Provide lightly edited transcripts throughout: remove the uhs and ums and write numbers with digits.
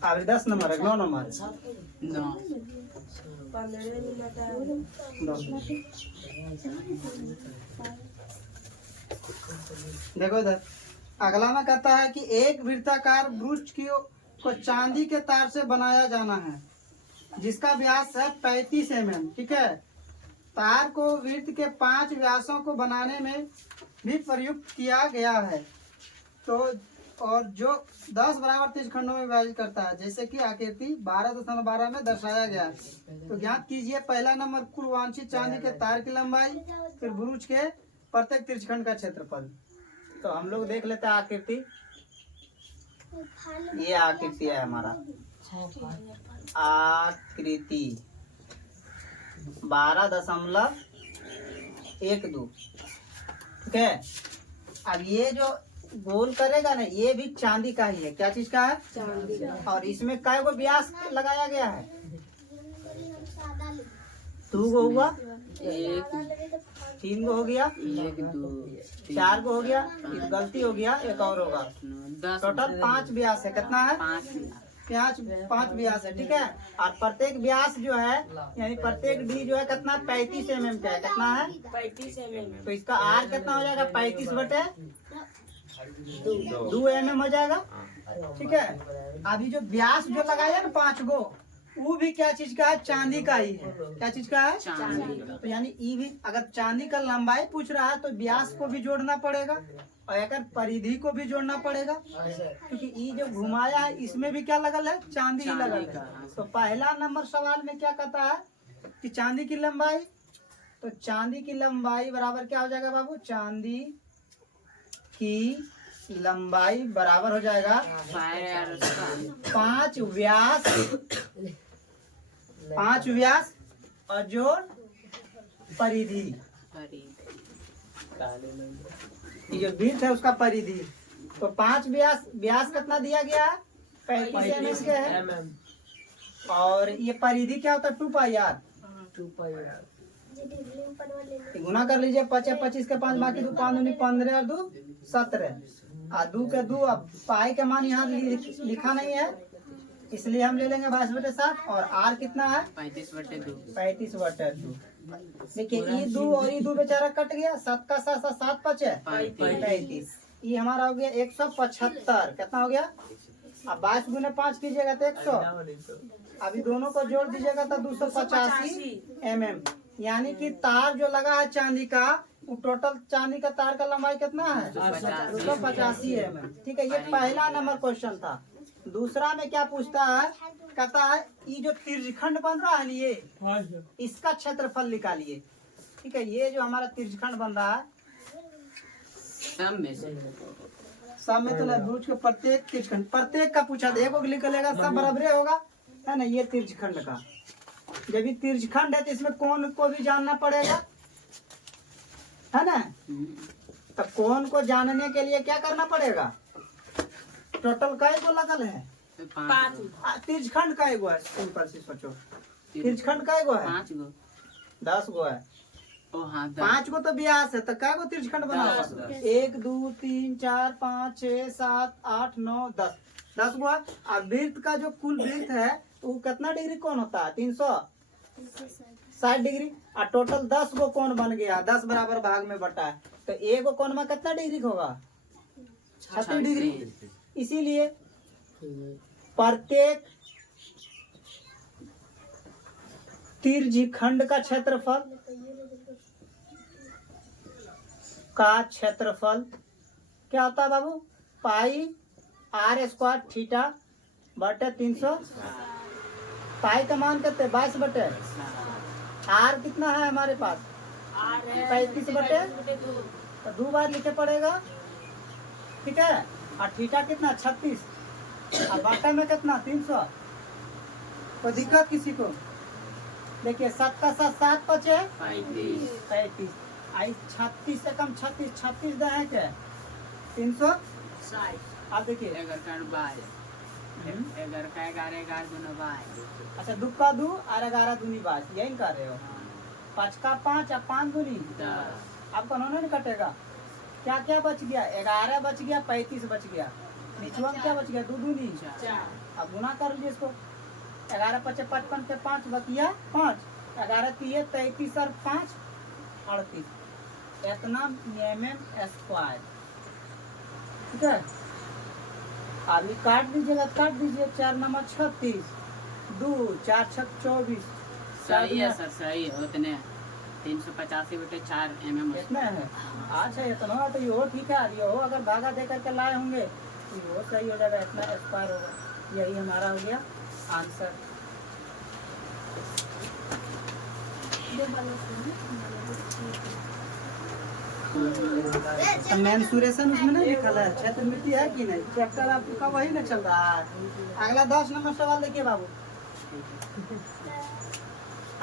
अभी 10 नंबर है, 9 नंबर है। 9 देखो इधर अगला में कहता है कि एक वृत्ताकार वृक्ष को चांदी के तार से बनाया जाना है जिसका व्यास है 35 mm। ठीक है, तार को वृत्त के 5 व्यासों को बनाने में भी प्रयुक्त किया गया है। तो और जो 10 बराबर 30 खंडों में विभाजित करता है, जैसे कि आकृति 12.12 में दर्शाया गया है। तो ज्ञात कीजिए पहला नंबर कुल वांछित चांदी के तार की लंबाई, फिर वृक्ष के प्रत्येक त्रिज्यखंड का क्षेत्रफल। तो हम लोग देख लेते हैं आकृति। ये आकृति है हमारा, आकृति 12.12। ठीक है, अब ये जो गोल करेगा ना, ये भी चांदी का ही है। क्या चीज का है? चांदी का। और इसमें काय को व्यास लगाया गया है? 2 गो हुआ, 3 गो हो गया, 4 गो हो गया, गलती हो गया, एक और होगा। टोटल 5 व्यास है। कितना है? 5 व्यास है। ठीक है, और प्रत्येक व्यास जो है यानी प्रत्येक डी जो है कितना 35 mm का है। कितना है? 35 mm। तो इसका आर कितना हो जाएगा? 35/2 mm हो जाएगा। ठीक है, अभी जो व्यास जो लगाया ना 5 गो, वो भी क्या चीज का है? चांदी का ही है। क्या चीज का है? चांदी। तो यानी ई भी अगर चांदी का लंबाई पूछ रहा है तो व्यास को भी जोड़ना पड़ेगा और अगर परिधि को भी जोड़ना पड़ेगा, क्योंकि ई जो घुमाया है इसमें भी क्या लगल है? चांदी ही लगल है। तो पहला नंबर सवाल में क्या कहता है कि चांदी की लंबाई, तो चांदी की लंबाई बराबर क्या हो जाएगा बाबू? चांदी की लंबाई बराबर हो जाएगा 5 व्यास, 5 व्यास और जोड़ परिधि। ये जो वृत्त है उसका परिधि। तो 5 व्यास, व्यास कितना दिया गया है? 35 mm के है। और ये परिधि क्या होता है? 2πr। गुना कर लीजिए, 5 25 के 5 बाकी 2 5 दूनी 15 और 2 17 और 2 के 2। अब पाई का मान यहाँ लिखा नहीं है इसलिए हम ले लेंगे 22/7। और आर कितना है? 35/2। देखिए ये 2 और ये 2 बेचारा कट गया, 7 का 7 7 5 है 35। ये हमारा हो गया 175। कितना हो गया? अब 22 गुने 5 कीजिएगा तो 100। अभी दोनों को जोड़ दीजिएगा तो 285 mm। यानी कि तार जो लगा है चांदी का, वो टोटल चांदी का तार का लंबाई कितना है? 285 mm। ठीक है, ये पहला नंबर क्वेश्चन था। दूसरा में क्या पूछता है? कहता है ये जो त्रिज्यखंड बन रहा है ना, ये इसका क्षेत्रफल निकालिए। ठीक है, ये जो हमारा त्रिज्यखंड बन रहा है सब में तो नहीं, भुज के प्रत्येक त्रिज्यखंड, प्रत्येक का पूछा था, एक निकलेगा सब बराबर होगा, है ना। ये त्रिज्यखंड का, जब ये त्रिज्यखंड है तो इसमें कोण को भी जानना पड़ेगा, है ना। तो कोण को जानने के लिए क्या करना पड़ेगा? टोटल कई गो लगल है? 5। त्रिज्यखंड कई गो है? सिंपल से सोचो, त्रिज्यखंड कई गो है? 5 गो। 10 गो है। 5 गो तो व्यास है, तो क्या गो त्रिज्यखंड बना हुआ? 1 2 3 4 5 6 7 8 9 10 10 गो है। और वृत्त का जो कुल वृत्त है वो कितना डिग्री कोण होता है? 360 डिग्री। और टोटल 10 गो कोण बन गया, 10 बराबर भाग में बटा है। तो एक गो कोण में कितना डिग्री होगा? 36 डिग्री। इसीलिए प्रत्येक त्रिज्यखंड का क्षेत्रफल क्या होता है बाबू? पाई r² थीटा बटे 300। पाई का मान कितने? 22/। आर कितना है हमारे पास? 35/2। तो 2 बार लिखे पड़ेगा। ठीक है, और थीटा कितना? 36 और बाटा में कितना? 300। तो दिक्कत किसी को? देखिए 7 का 7 7 5 है 35। आई 36 से कम 36 दा है क्या? 360। आप देखिए 11 का 11 दूना 22। अच्छा 2 का 2 और 11 दूनी 22, यही कर रहे हो। 5 का 5 और 5 दूनी 10। अब कौन नहीं कटेगा? क्या क्या बच गया? 11 बच गया, 35 बच गया। निचवा में क्या बच गया? 2 दूनी। चार। अब गुना कर लीजिए इसको। 11 पचे 55 के 5 बकिया 5। 11 तिये 33 और 5 38। इतना mm²। ठीक है। अभी काट दीजिएगा, काट दीजिए। 4 नंबर 36, 2 4 6 24। सही है सर, सही है। उतने 385/4 mm। इतना है। अच्छा इतना तो यो ठीक है। यो अगर भागा दे करके लाए होंगे तो यो सही हो जाएगा। इतना एक्सपायर होगा। यही हमारा हो गया आंसर। मेंसुरेशन उसमें नहीं लिखा है। क्षेत्र मिट्टी है कि नहीं? चैप्टर आपका वही ना चल रहा है। अगला 10 नंबर सवाल देखिए बाबू।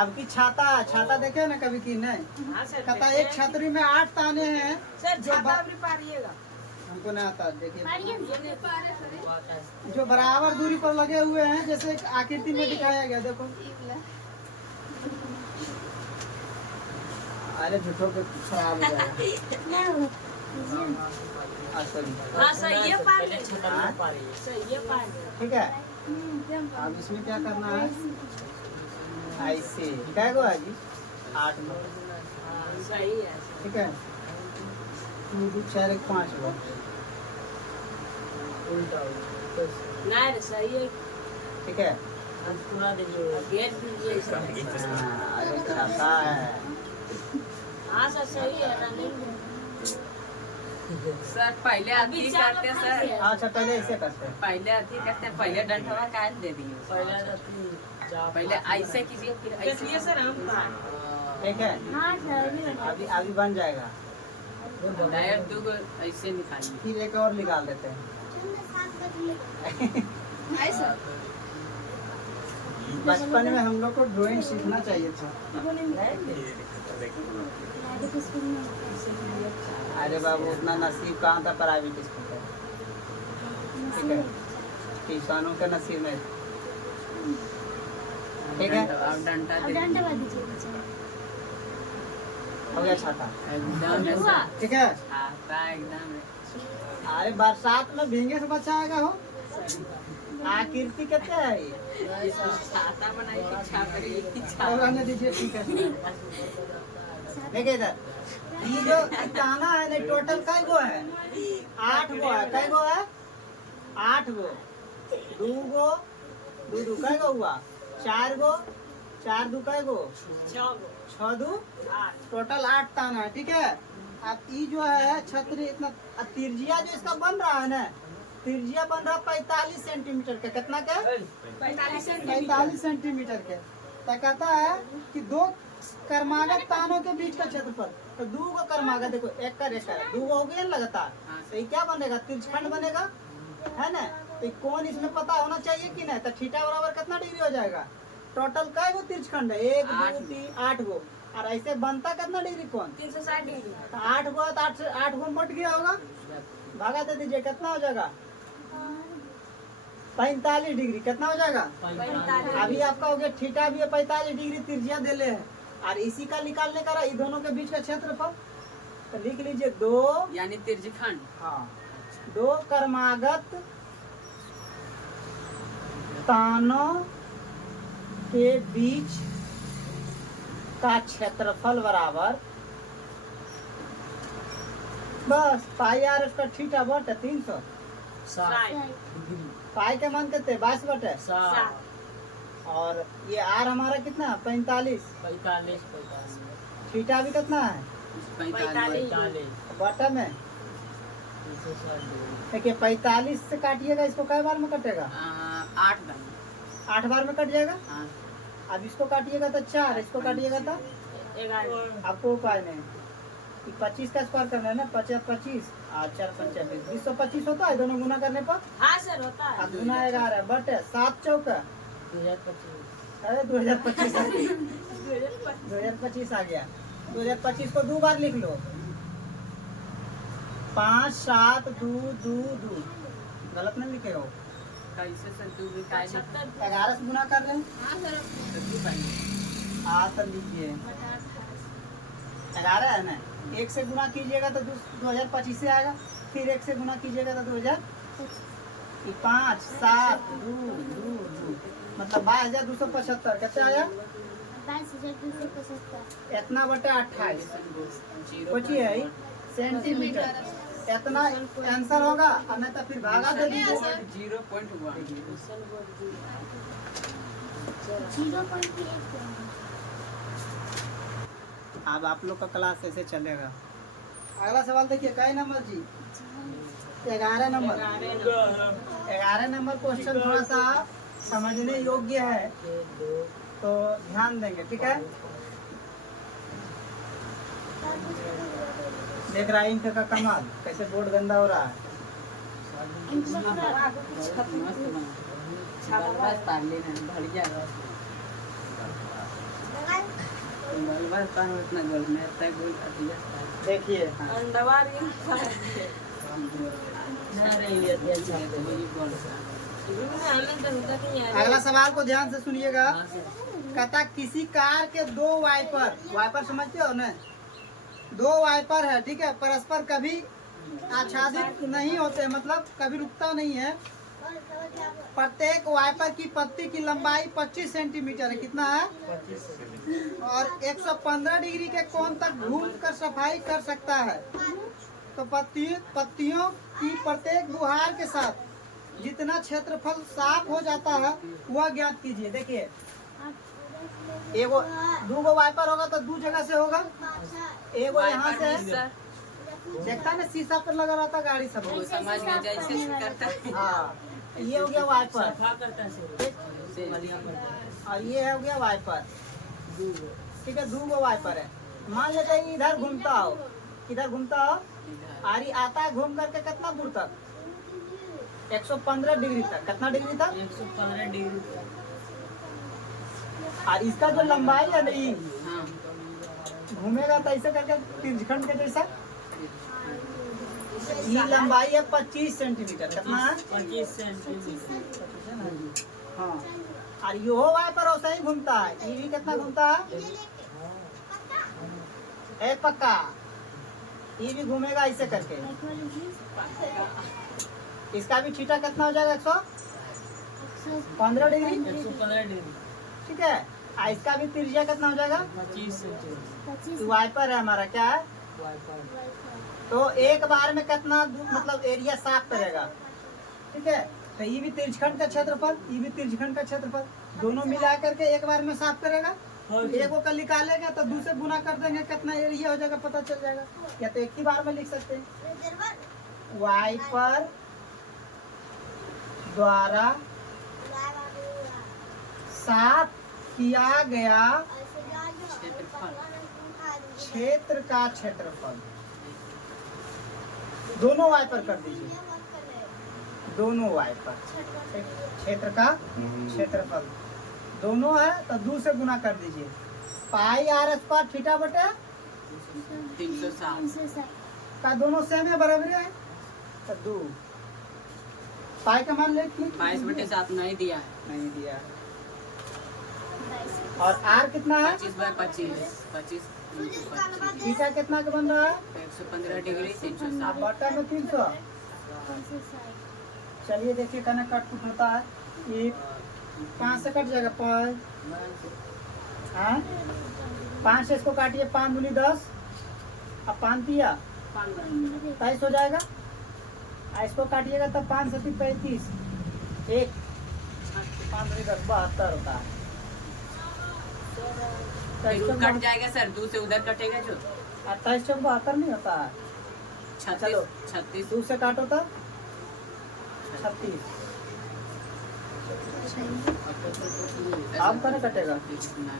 आपकी छाता, छाता देखे ना कभी की नहीं? हाँ सर। कहता एक छतरी में 8 ताने हैं। सर जो छाता भी पारिएगा। हमको नहीं आता। देखिए ये नहीं। जो बराबर दूरी पर लगे हुए हैं, जैसे एक आकृति में दिखाया गया। देखो अरे झूठो के खराब हो जाएगा। सॉरी। हाँ सर ये पारिए। हाँ? सर ये पारिए। ठीक है। अब इसमें क्या करना है? ऐसे क्या गो है जी? 8 गो। सही है। ठीक है। 2 2 4 1 5 गो। नहीं रे सही है। ठीक है। गेट दीजिए सर। अरे खाता है। हाँ सर सही है। रनिंग सर पहले अथी अभी चार करते लोग सर, खाते हैं। अच्छा पहले ऐसे करते हैं। पहले अथी करते, पहले डंडवा काट दे दिए। पहले ऐसे कीजिए, फिर देखिए ऐसे। सर हम ठीक है। हाँ सर अभी अभी बन जाएगा। डायरेक्ट 2 ऐसे निकालिए। फिर एक और निकाल देते हैं। बचपन में हम लोग को ड्राइंग सीखना चाहिए था। अरे बाबू उतना नसीब कहाँ था प्राइवेट स्कूल का। ठीक है। किसानों के नसीब में। ठीक है। अब डंडा दे हो गया छाता। एकदम ऐसा ठीक है। छाता एकदम। अरे बरसात में भींगे से बचाएगा हो। आकृति कहते हैं ये। छाता बनाई थी, छातरी और छाता। रहने दीजिए। ठीक है। देखिए इधर ये जो ताना है ना, टोटल कई गो है? 8 गो है। कई गो है? 8 गो। 2 गो 2 2 कई गो हुआ? 4 गो 4 2 कई गो? 6 2 टोटल 8 ताना है। ठीक है। अब ये जो है छतरी इतना तिरजिया जो इसका बन रहा है ना, तिरजिया बन रहा 45 सेंटीमीटर के। कितना के? 45 सेंटीमीटर के। तो कहता है कि 2 कर्मागत तानों के बीच का क्षेत्रफल। तो 2 गो कर्मागत, देखो एक का रेखा है, 2 गो हो गया ना लगातार। तो ये क्या बनेगा? तिरछखंड बनेगा, है ना? तो ये कौन इसमें पता होना चाहिए कि नहीं? तो थीटा बराबर कितना डिग्री हो जाएगा? टोटल कै गो तिरछखंड है? 1 2 3 8 गो। और ऐसे बनता कितना डिग्री कौन? 360 डिग्री। तो 8 गो तो 8 गो मट गया होगा। भागा दे दीजिए। कितना हो जाएगा? 45 डिग्री। कितना हो जाएगा? 45। अभी आपका हो गया थीटा भी है 45 डिग्री, तिरजिया देले है। और इसी का निकालने का रहा इन दोनों के बीच का क्षेत्रफल। तो लिख लीजिए 2 यानी तिरछखंड। हाँ 2 कर्मागत तानों के बीच का क्षेत्रफल बराबर, बस पाई आर इसका थीटा बटे 300। पाई के मान कितने? 22 बटे। और ये आर हमारा कितना? 45। थीटा भी कितना है? 45। बटा में देखिए 45 से काटिएगा। इसको कै बार में कटेगा? 8 बार। 8 बार में कट जाएगा। हाँ। अब इसको काटिएगा तो 4, इसको काटिएगा तो 11। आपको उपाय नहीं। 25 का स्क्वायर करना है ना। 50 25 और 4 25 225 होता है दोनों गुना करने पर। हाँ सर होता है। अब गुना 11 बटे 7 चौका 2025। 2025 आ गया। 2025 को 2 बार लिख लो। 5 7 2 2 2। गलत नहीं लिखे हो। कैसे सर 2 बिकाई 11 से गुना कर रहे हैं। तो लीजिए 11 है ना। 1 से गुना कीजिएगा तो 2025 से आएगा। फिर 1 से गुना कीजिएगा तो 2000। ये 5 7 2 2 2 मतलब 2275 कैसे आया 22,275 इतना बटे 28 सोचिए सेंटीमीटर इतना आंसर होगा और नहीं तो फिर भागा दे दीजिए 0.1 0.8 अब आप लोग का क्लास ऐसे चलेगा। अगला सवाल देखिए कई नंबर जी 11 नंबर 11 नंबर क्वेश्चन थोड़ा सा समझने योग्य है तो ध्यान देंगे ठीक है। देख रहा है इनका का कमाल कैसे बोर्ड गंदा हो रहा है। बलवास पार्ले ने बढ़िया बलवास पार इतना गोल में इतना गोल दिया देखिए अगला सवाल को ध्यान से सुनिएगा। कहता किसी कार के दो वाइपर समझते हो ना, दो वाइपर है ठीक है, परस्पर कभी आच्छादित नहीं होते मतलब कभी रुकता नहीं है। प्रत्येक वाइपर की पत्ती की लंबाई 25 सेंटीमीटर है। कितना है? और 115 डिग्री के कोण तक घूम कर सफाई कर सकता है। तो पत्तियों की प्रत्येक बुहार के साथ जितना क्षेत्रफल साफ हो जाता है वह ज्ञात कीजिए। देखिए एगो दो वाइपर होगा तो दो जगह से होगा। एगो यहाँ से देखता ना शीशा पर लगा रहता गाड़ी सब समझ में जैसे करता है। हाँ ये हो गया वाइपर और ये हो गया वाइपर ठीक है। दो गो वाइपर है। मान लेते हैं इधर घूमता हो, इधर घूमता हो और ये आता है घूम करके कितना दूर तक 115 डिग्री तक। कितना डिग्री तक? 115 डिग्री। और इसका जो लंबाई है नहीं हाँ घूमेगा तो ऐसे करके तिरछखंड के जैसा। ये लंबाई है 25 सेंटीमीटर। कितना है? 25 सेंटीमीटर। हाँ और यो वाइपर वैसा ही घूमता है। ये भी कितना घूमता है? ए पक्का ये भी घूमेगा ऐसे करके। इसका भी थीटा कितना हो जाएगा? 115 डिग्री 115 डिग्री। ठीक है। और इसका भी त्रिज्या कितना हो जाएगा? 25 सेंटीमीटर। वाइपर है हमारा क्या है तो एक बार में कितना मतलब एरिया साफ करेगा ठीक है। तो ये भी तिरछखंड का क्षेत्रफल, ये भी तिरछखंड का क्षेत्रफल, दोनों मिला करके एक बार में साफ करेगा। एक को निकालेगा तो दूसरे गुना कर देंगे कितना एरिया हो जाएगा पता चल जाएगा। या तो एक ही बार में लिख सकते हैं वाइपर द्वारा साफ किया गया क्षेत्र का क्षेत्रफल। दोनों वाइपर कर दीजिए, दोनों वाइपर क्षेत्र का क्षेत्रफल दोनों है तो 2 से गुना कर दीजिए। पाई आर स्क्वायर थीटा बटे 360 का दोनों सेम है बराबर है तो 2 पाई का मान ले 22/7 नहीं दिया है। नहीं दिया। और आर कितना है? 25/25 थीटा कितना का बन रहा है? 115 डिग्री 360। बटा में 300। चलिए देखिए कहना कट कुट होता है। ये 5 से कट जाएगा 5 हाँ 5 से इसको काटिए 5 दूनी 10 अब 5 दिया 23 हो जाएगा। इसको काटिएगा तब 5 से 35 एक 5 दूनी 10 72 होता है। कट जाएगा सर, 2 से उधर कटेगा जो 28 से 72 नहीं होता है। 36 2 से काटो तब 36 अब कौन कटेगा?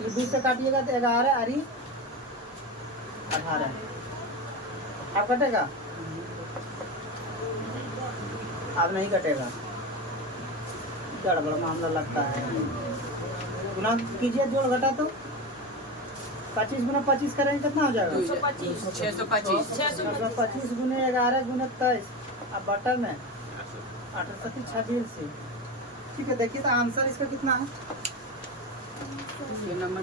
ये 20 से काटिएगा तो 11 अरी 18 अब कटेगा। अब नहीं कटेगा, गड़बड़ मामला लगता है। गुना कीजिए जोड़ घटा तो 25 गुना 25 करेंगे कितना हो जाएगा? 625 625 गुने 11 गुने 23 अब बटन में 28 ठीक है। देखिए तो आंसर इसका कितना है? नंबर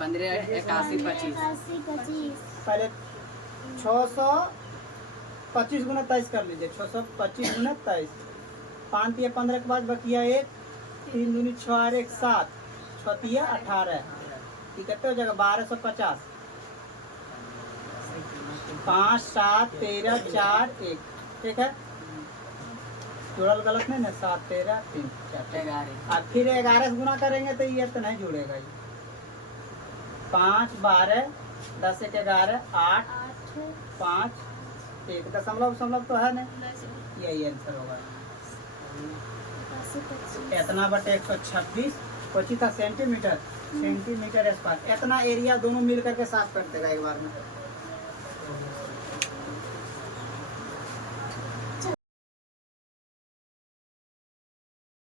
15 81 25 पहले 625 गुना 23 कर लीजिए। 625 गुना 23 5 तिया 15 के बाद बकिया 1, 3 दूनी 6 और 1 7, 6 तिया 18, ये कितने हो जाएगा 1250। 5 7 13 4 1, ठीक है, जोड़ल गलत नहीं ना, 7 13 3 4। 11 अब फिर 11 से गुना करेंगे तो ये तो नहीं जुड़ेगा ये। 5 12 10 1 11 8 5 1 दशमलव तो है नहीं, यही आंसर होगा। इतना बटे 126 25 था सेंटीमीटर, सेंटीमीटर स्क्वायर। इतना एरिया दोनों मिल करके साफ कर देगा एक बार में।